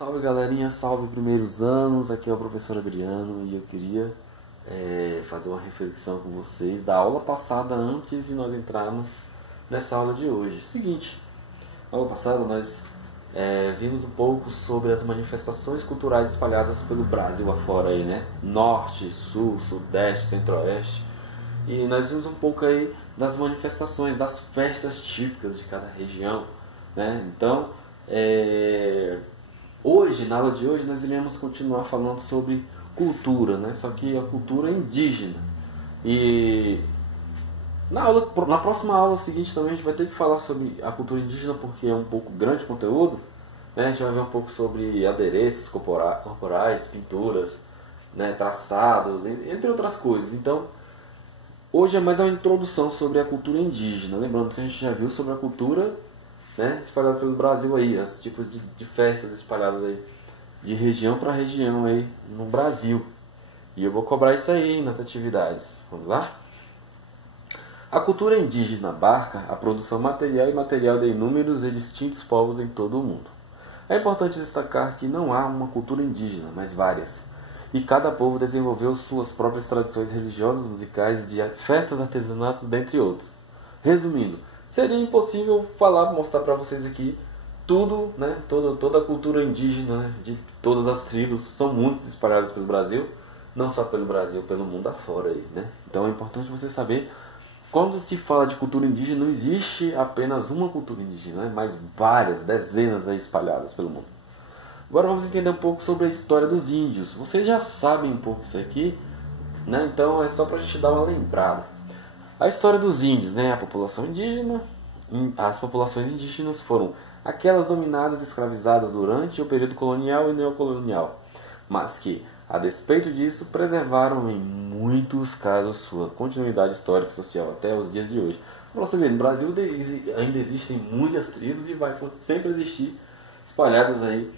Salve galerinha, salve primeiros anos, aqui é o professor Adriano e eu queria fazer uma reflexão com vocês da aula passada antes de nós entrarmos nessa aula de hoje. Seguinte, na aula passada nós vimos um pouco sobre as manifestações culturais espalhadas pelo Brasil afora aí, né? Norte, Sul, Sudeste, Centro-Oeste, e nós vimos um pouco aí das manifestações, das festas típicas de cada região, né? Então, hoje, na aula de hoje, nós iremos continuar falando sobre cultura, né? Só que a cultura indígena. E na próxima aula seguinte também a gente vai ter que falar sobre a cultura indígena, porque é um pouco grande o conteúdo, né? A gente vai ver um pouco sobre adereços corporais, pinturas, né? Traçados, entre outras coisas. Então, hoje é mais uma introdução sobre a cultura indígena. Lembrando que a gente já viu sobre a cultura, né, espalhada pelo Brasil aí, os tipos de festas espalhadas aí de região para região aí no Brasil. E eu vou cobrar isso aí nas atividades. Vamos lá? A cultura indígena abarca a produção material e imaterial de inúmeros e distintos povos em todo o mundo. É importante destacar que não há uma cultura indígena, mas várias. E cada povo desenvolveu suas próprias tradições religiosas, musicais, de festas, artesanatos, dentre outros. Resumindo, seria impossível mostrar para vocês aqui tudo, né? Toda a cultura indígena, né? De todas as tribos, são muitas espalhadas pelo Brasil, não só pelo Brasil, pelo mundo afora aí, né? Então é importante você saber, quando se fala de cultura indígena, não existe apenas uma cultura indígena, né? Mas várias, dezenas aí espalhadas pelo mundo. Agora vamos entender um pouco sobre a história dos índios. Vocês já sabem um pouco isso aqui, né? Então é só para a gente dar uma lembrada. A história dos índios, né? A população indígena, as populações indígenas foram aquelas dominadas e escravizadas durante o período colonial e neocolonial, mas que, a despeito disso, preservaram em muitos casos sua continuidade histórica e social até os dias de hoje. Para você ver, no Brasil ainda existem muitas tribos e vai sempre existir espalhadas aí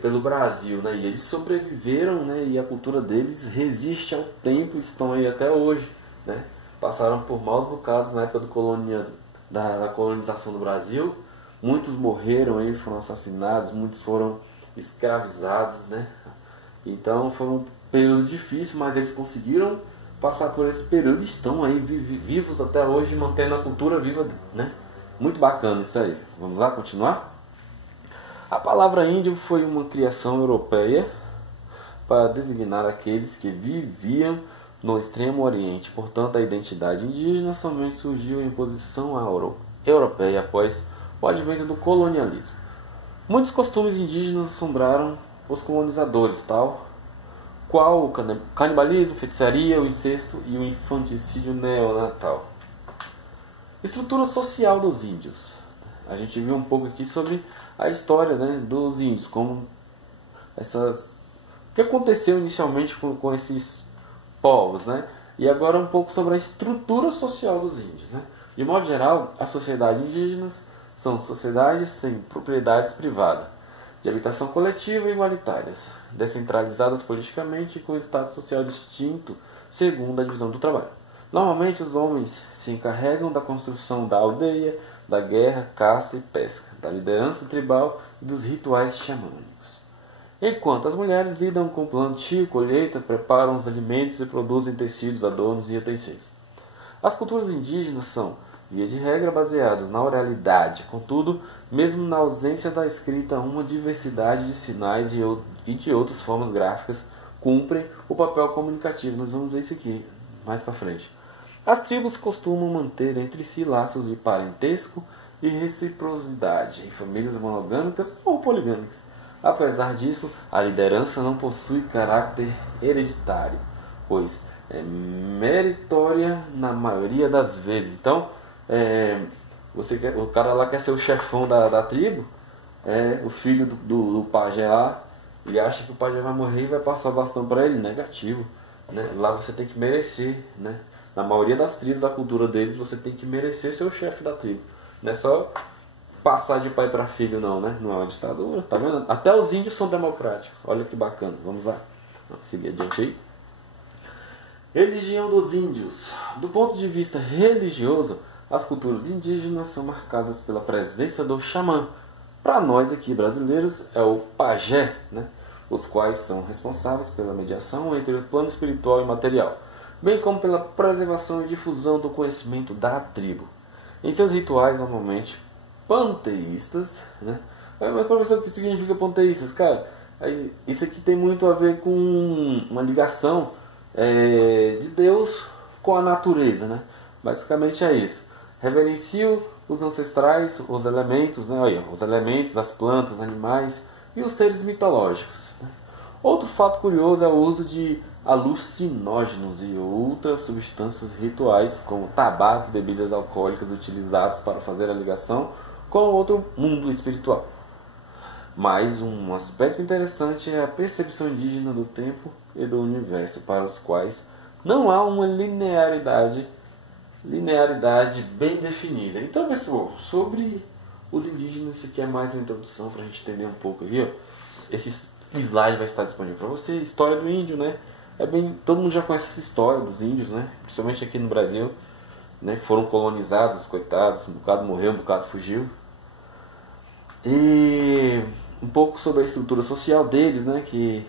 pelo Brasil, né? E eles sobreviveram, né? E a cultura deles resiste ao tempo e estão aí até hoje, né? Passaram por maus bocados na época da colonização do Brasil. Muitos morreram aí, foram assassinados, muitos foram escravizados, né? Então foi um período difícil, mas eles conseguiram passar por esse período e estão aí vivos até hoje, mantendo a cultura viva, né? Muito bacana isso aí. Vamos lá continuar? A palavra índio foi uma criação europeia para designar aqueles que viviam no Extremo Oriente. Portanto, a identidade indígena somente surgiu em posição europeia após o advento do colonialismo. Muitos costumes indígenas assombraram os colonizadores, tal qual o canibalismo, feitiçaria, o incesto e o infanticídio neonatal. Estrutura social dos índios. A gente viu um pouco aqui sobre a história, né, dos índios, como o que aconteceu inicialmente com esses povos, né? E agora um pouco sobre a estrutura social dos índios, né? De modo geral, as sociedades indígenas são sociedades sem propriedades privadas, de habitação coletiva e igualitárias, descentralizadas politicamente e com status social distinto segundo a divisão do trabalho. Normalmente os homens se encarregam da construção da aldeia, da guerra, caça e pesca, da liderança tribal e dos rituais xamânicos. Enquanto as mulheres lidam com plantio, colheita, preparam os alimentos e produzem tecidos, adornos e utensílios. As culturas indígenas são, via de regra, baseadas na oralidade. Contudo, mesmo na ausência da escrita, uma diversidade de sinais e de outras formas gráficas cumprem o papel comunicativo. Nós vamos ver isso aqui mais para frente. As tribos costumam manter entre si laços de parentesco e reciprocidade em famílias monogâmicas ou poligâmicas. Apesar disso, a liderança não possui caráter hereditário, pois é meritória na maioria das vezes. Então, o cara lá quer ser o chefão da tribo, o filho do pajé lá, ele acha que o pajé vai morrer e vai passar o bastão para ele. Negativo, né? Lá você tem que merecer, né? Na maioria das tribos, a cultura deles, você tem que merecer ser o chefe da tribo. Não é só passar de pai para filho, não, né? Não é uma ditadura, tá vendo? Até os índios são democráticos. Olha que bacana. Vamos lá. Vamos seguir adiante aí. Religião dos índios. Do ponto de vista religioso, as culturas indígenas são marcadas pela presença do xamã, para nós aqui brasileiros é o pajé, né? Os quais são responsáveis pela mediação entre o plano espiritual e material, bem como pela preservação e difusão do conhecimento da tribo. Em seus rituais, normalmente panteístas, né? Mas professor, o que significa panteístas? Cara, isso aqui tem muito a ver com uma ligação de Deus com a natureza, né? Basicamente é isso. Reverencio os ancestrais, os elementos, né? Olha, os elementos, as plantas, animais e os seres mitológicos. Outro fato curioso é o uso de alucinógenos e outras substâncias rituais, como tabaco e bebidas alcoólicas utilizados para fazer a ligação com o outro mundo espiritual. Mas um aspecto interessante é a percepção indígena do tempo e do universo, para os quais não há uma linearidade bem definida. Então, pessoal, sobre os indígenas, isso aqui é mais uma introdução para a gente entender um pouco, viu? Esse slide vai estar disponível para você. História do índio, né? Todo mundo já conhece essa história dos índios, né? Principalmente aqui no Brasil, né? Que foram colonizados, coitados, um bocado morreu, um bocado fugiu. E um pouco sobre a estrutura social deles, né? Que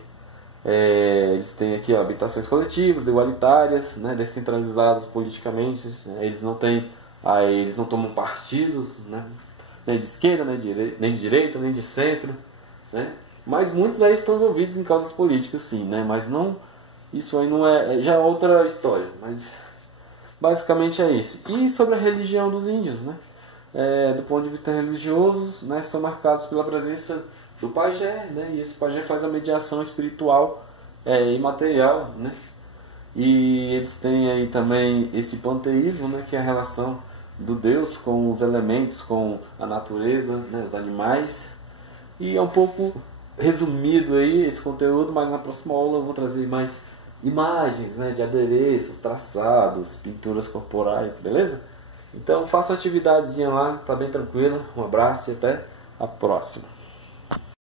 eles têm aqui habitações coletivas, igualitárias, né? Descentralizadas politicamente. Eles não tomam partidos, né? Nem de esquerda, nem de direita, nem de centro, né? Mas muitos aí estão envolvidos em causas políticas, sim, né? Mas não, isso aí não já é outra história, mas basicamente é isso. E sobre a religião dos índios, né? Do ponto de vista religioso, né? São marcados pela presença do pajé, né? E esse pajé faz a mediação espiritual e material, né? E eles têm aí também esse panteísmo, né? Que é a relação do Deus com os elementos, com a natureza, né? Os animais. E é um pouco resumido aí esse conteúdo, mas na próxima aula eu vou trazer mais imagens, né, de adereços, traçados, pinturas corporais, beleza? Então faça uma atividadezinha lá, tá bem tranquilo. Um abraço e até a próxima.